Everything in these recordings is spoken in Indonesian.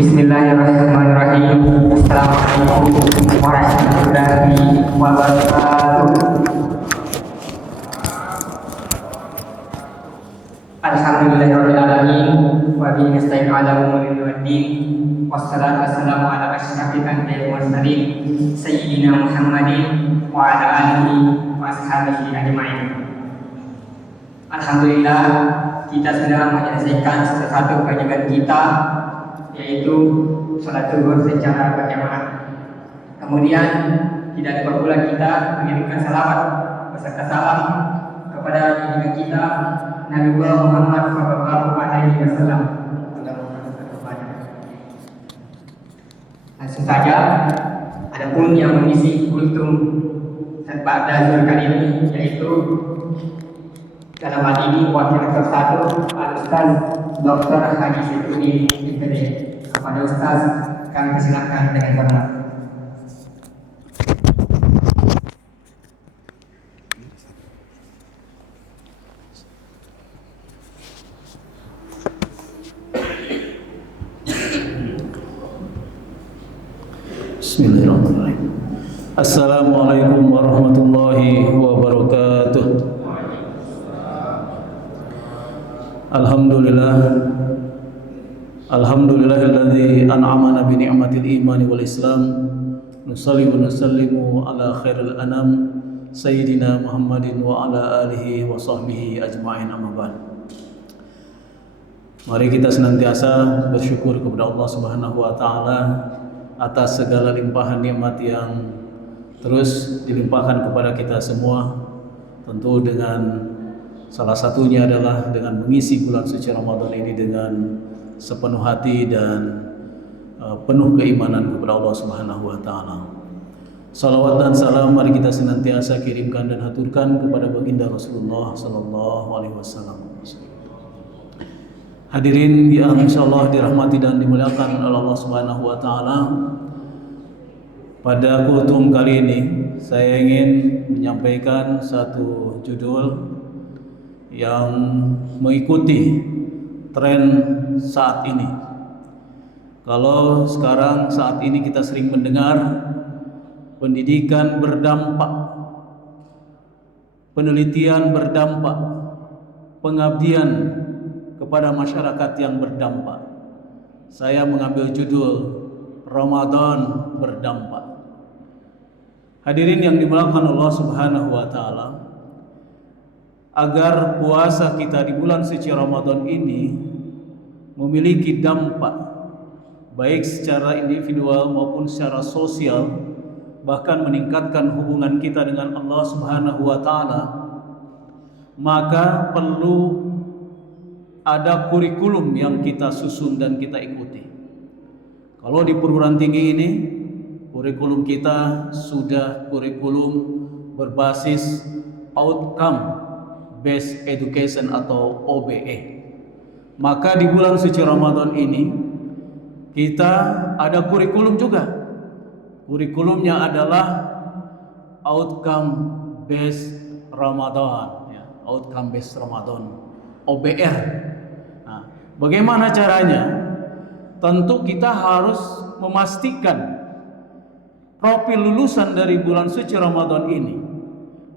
Bismillahirrahmanirrahim. Assalamualaikum warahmatullahi wabarakatuh. Alhamdulillahirrahmanirrahim. Wa bihi nasta'in ala umuri waddin. Wassalatu wassalamu ala asyrafil anbiya'i wal mursalin sayyidina Muhammadin wa ala alihi wa ashabihi ajma'in. Alhamdulillah, kita sudah menyelesaikan salah satu kewajiban kita, yaitu sholat zuhur secara berjamaah. Kemudian tidak lupa pula kita mengirimkan salawat beserta salam kepada junjungan kita Nabi Muhammad sallallahu alaihi wasallam. Langsung saja, adapun yang mengisi kultum pada zuhur kali ini, yaitu dalam hal ini wakil rektor 1 Al-Ustaz Dr. Haji Syukri IPD. Kepada Ustaz kami persilakan dengan hormat. Bismillahirrahmanirrahim. Assalamualaikum warahmatullahi wabarakatuh. Alhamdulillahilladzi an'amana bi ni'matil imani wal islam. Nusalli wa nusallimu ala khairil anam sayyidina Muhammadin wa ala alihi wa sahbihi ajma'in, amma ba'd. Mari kita senantiasa bersyukur kepada Allah Subhanahu wa taala atas segala limpahan nikmat yang terus dilimpahkan kepada kita semua. Tentu dengan salah satunya adalah dengan mengisi bulan suci Ramadan ini dengan sepenuh hati dan penuh keimanan kepada Allah Subhanahu wa taala. Salawat dan salam mari kita senantiasa kirimkan dan haturkan kepada baginda Rasulullah sallallahu alaihi wasallam. Hadirin yang insyaallah dirahmati dan dimuliakan oleh Allah Subhanahu wa taala. Pada kultum kali ini saya ingin menyampaikan satu judul yang mengikuti tren saat ini. Kalau sekarang saat ini kita sering mendengar pendidikan berdampak, penelitian berdampak, pengabdian kepada masyarakat yang berdampak. Saya mengambil judul Ramadan berdampak. Hadirin yang dimuliakan Allah Subhanahu wa taala, agar puasa kita di bulan suci Ramadan ini memiliki dampak baik secara individual maupun secara sosial, bahkan meningkatkan hubungan kita dengan Allah Subhanahu wa taala, maka perlu ada kurikulum yang kita susun dan kita ikuti. Kalau di perguruan tinggi ini, kurikulum kita sudah kurikulum berbasis outcome based education atau OBE. Maka di bulan suci Ramadan ini kita ada kurikulum juga. Kurikulumnya adalah outcome based Ramadan, ya, outcome based Ramadan, OBR. Nah, bagaimana caranya? Tentu kita harus memastikan profil lulusan dari bulan suci Ramadan ini.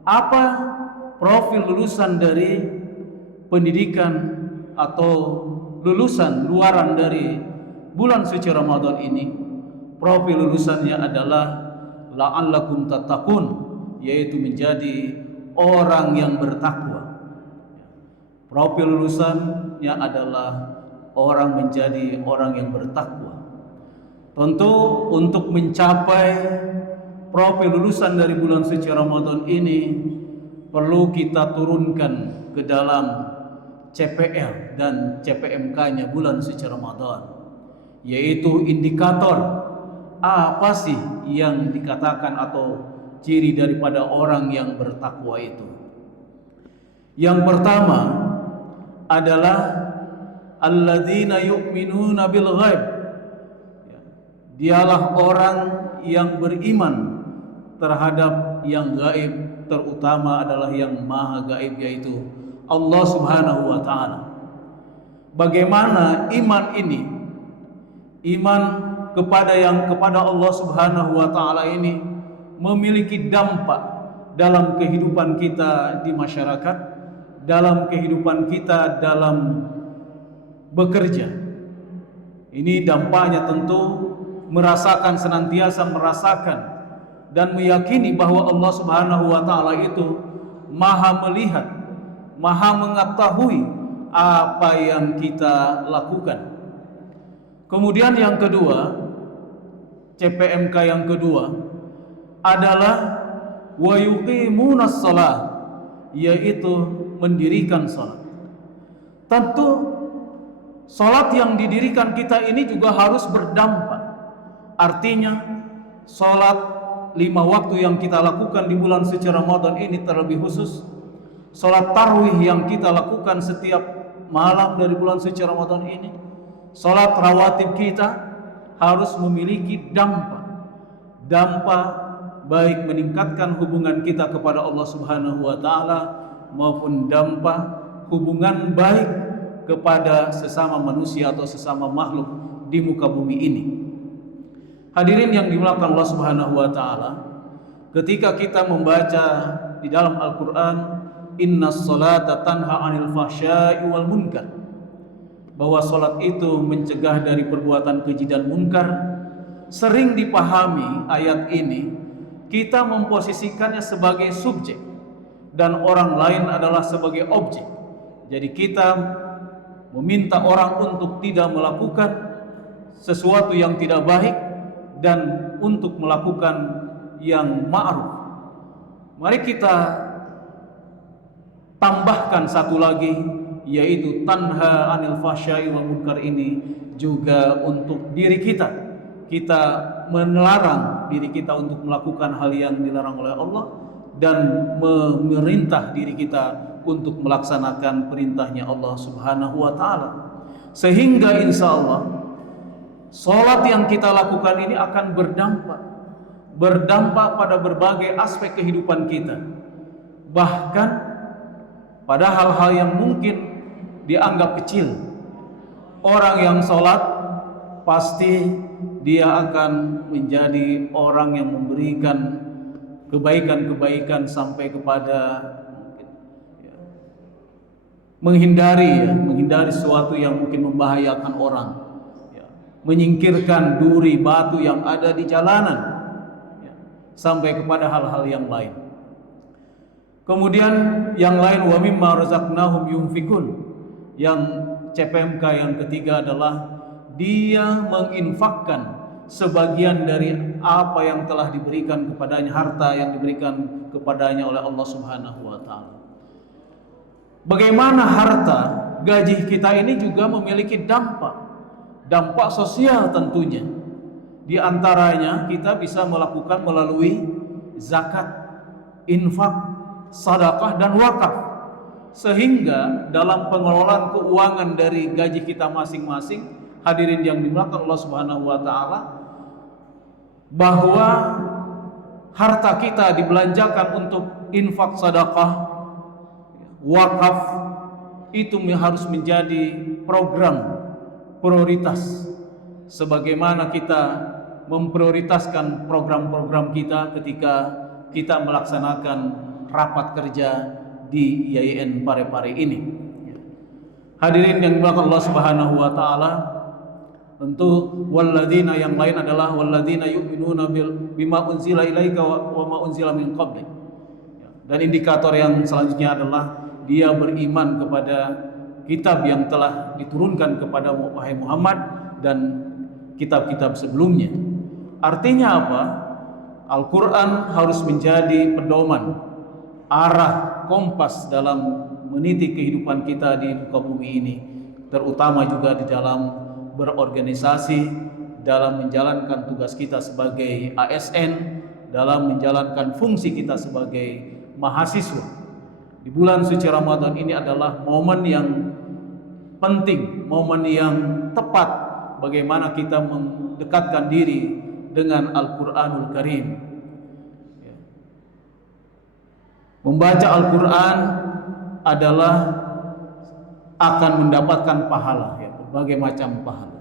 Apa profil lulusan dari pendidikan atau lulusan luaran dari bulan suci Ramadan ini? Profil lulusannya adalah la'allakum tattaqun, yaitu menjadi orang yang bertakwa. Profil lulusannya adalah orang menjadi orang yang bertakwa. Tentu untuk mencapai profil lulusan dari bulan suci Ramadan ini perlu kita turunkan ke dalam CPL dan CPMK-nya bulan suci Ramadan, yaitu indikator apa sih yang dikatakan atau ciri daripada orang yang bertakwa itu. Yang pertama adalah alladzina yu'minuna bil ghaib. Dialah orang yang beriman terhadap yang gaib, terutama adalah yang maha gaib, yaitu Allah Subhanahu wa taala. Bagaimana iman ini? Iman kepada Allah Subhanahu wa taala ini memiliki dampak dalam kehidupan kita di masyarakat, dalam kehidupan kita dalam bekerja. Ini dampaknya tentu senantiasa merasakan dan meyakini bahwa Allah Subhanahu wa taala itu Maha melihat, Maha mengetahui apa yang kita lakukan. Kemudian yang kedua, CPMK yang kedua adalah wa yuqimunas shalah, yaitu mendirikan salat. Tentu salat yang didirikan kita ini juga harus berdampak. Artinya salat 5 waktu yang kita lakukan di bulan suci Ramadan ini, terlebih khusus salat tarawih yang kita lakukan setiap malam dari bulan suci Ramadan ini, salat rawatib kita harus memiliki dampak baik meningkatkan hubungan kita kepada Allah Subhanahu wa taala maupun dampak hubungan baik kepada sesama manusia atau sesama makhluk di muka bumi ini. Hadirin yang dimuliakan Allah Subhanahu wa taala, ketika kita membaca di dalam Al-Qur'an, innas salata tanha 'anil fahsya'i wal munkar, bahwa salat itu mencegah dari perbuatan keji dan munkar, sering dipahami ayat ini kita memposisikannya sebagai subjek dan orang lain adalah sebagai objek. Jadi kita meminta orang untuk tidak melakukan sesuatu yang tidak baik dan untuk melakukan yang ma'ruf. Mari kita tambahkan satu lagi, yaitu tanha 'anil fahsya'i wal munkar ini juga untuk diri kita. Kita melarang diri kita untuk melakukan hal yang dilarang oleh Allah dan memerintah diri kita untuk melaksanakan perintahnya Allah Subhanahu wa taala. Sehingga insya Allah salat yang kita lakukan ini akan berdampak pada berbagai aspek kehidupan kita. Bahkan pada hal-hal yang mungkin dianggap kecil. Orang yang sholat pasti dia akan menjadi orang yang memberikan kebaikan-kebaikan sampai kepada menghindari sesuatu yang mungkin membahayakan orang, menyingkirkan duri batu yang ada di jalanan, sampai kepada hal-hal yang lain. Kemudian yang lain, wa mimma razaqnahum yunfikun, yang CPMK yang ketiga adalah dia menginfakkan sebagian dari apa yang telah diberikan kepadanya, harta yang diberikan kepadanya oleh Allah Subhanahu wa taala. Bagaimana harta gaji kita ini juga memiliki dampak sosial tentunya. Di antaranya kita bisa melakukan melalui zakat, infak, sedekah dan wakaf. Sehingga dalam pengelolaan keuangan dari gaji kita masing-masing, hadirin yang dimuliakan Allah Subhanahu wa taala, bahwa harta kita dibelanjakan untuk infak, sedekah, wakaf, itu harus menjadi program prioritas, sebagaimana kita memprioritaskan program-program kita ketika kita melaksanakan rapat kerja di IAIN Parepare ini. Hadirin yang dimuliakan Allah Subhanahu wa taala, tentu walladzina yang lain adalah walladzina yu'minuna bima unzila ilaika wa ma unzila min qablik. Dan indikator yang selanjutnya adalah dia beriman kepada kitab yang telah diturunkan kepada wahai Muhammad dan kitab-kitab sebelumnya. Artinya apa? Al-Quran harus menjadi pedoman, arah, kompas dalam meniti kehidupan kita di muka bumi ini, terutama juga di dalam berorganisasi, dalam menjalankan tugas kita sebagai ASN, dalam menjalankan fungsi kita sebagai mahasiswa. Di bulan suci Ramadan ini adalah momen yang penting, momen yang tepat bagaimana kita mendekatkan diri dengan Al-Quranul Karim. Membaca Al-Quran adalah akan mendapatkan pahala, berbagai macam pahala.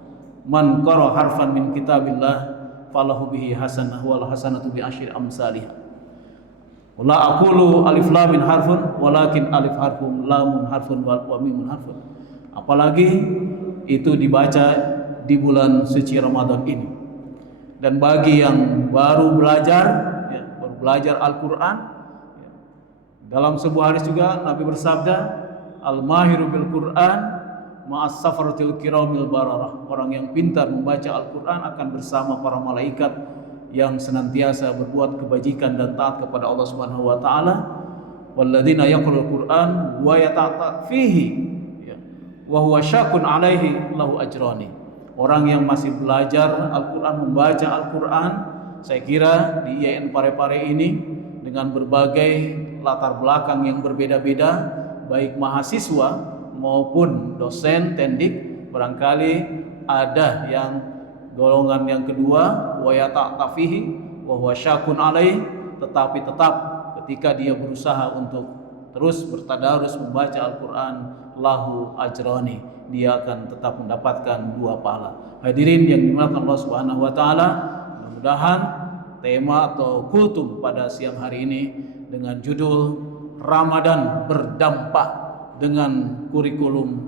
man qara harfan min kitabillah falahu bihi hasanah wal hasanatu bi asyri amsalihha. Wala aqulu alif lam min harfun walakin alif harfun lamun harfun wa mimun harfun. Apalagi itu dibaca di bulan suci Ramadan ini. Dan bagi yang baru belajar Al-Qur'an, dalam sebuah hadis juga Nabi bersabda, al-mahiru bil Qur'an ma'as safaratil kiramil bararah. Orang yang pintar membaca Al-Qur'an akan bersama para malaikat yang senantiasa berbuat kebajikan dan taat kepada Allah Subhanahu wa taala. Walladzina yaqra'ul Qur'an wa yata'ta fihi wa huwa syakun 'alaihi lahu ajrani. Orang yang masih belajar Al-Qur'an, membaca Al-Qur'an, saya kira di IAIN Parepare ini dengan berbagai latar belakang yang berbeda-beda, baik mahasiswa maupun dosen tendik, barangkali ada yang golongan yang kedua, wa yata'tafihi wa huwa syakun alaih, tetapi tetap ketika dia berusaha untuk terus bertadarus membaca Al-Qur'an, lahu ajrani, dia akan tetap mendapatkan 2 pahala. Hadirin yang dimuliakan Allah Subhanahu wa taala, mudah-mudahan tema atau kultum pada siang hari ini dengan judul Ramadan berdampak dengan kurikulum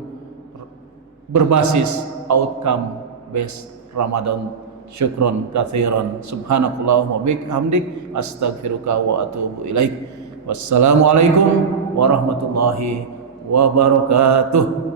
berbasis outcome based Ramadan. Syukron katsiran. Subhanakallahumma bihamdik astaghfiruka wa atubu ilaik. Wassalamualaikum warahmatullahi wabarakatuh.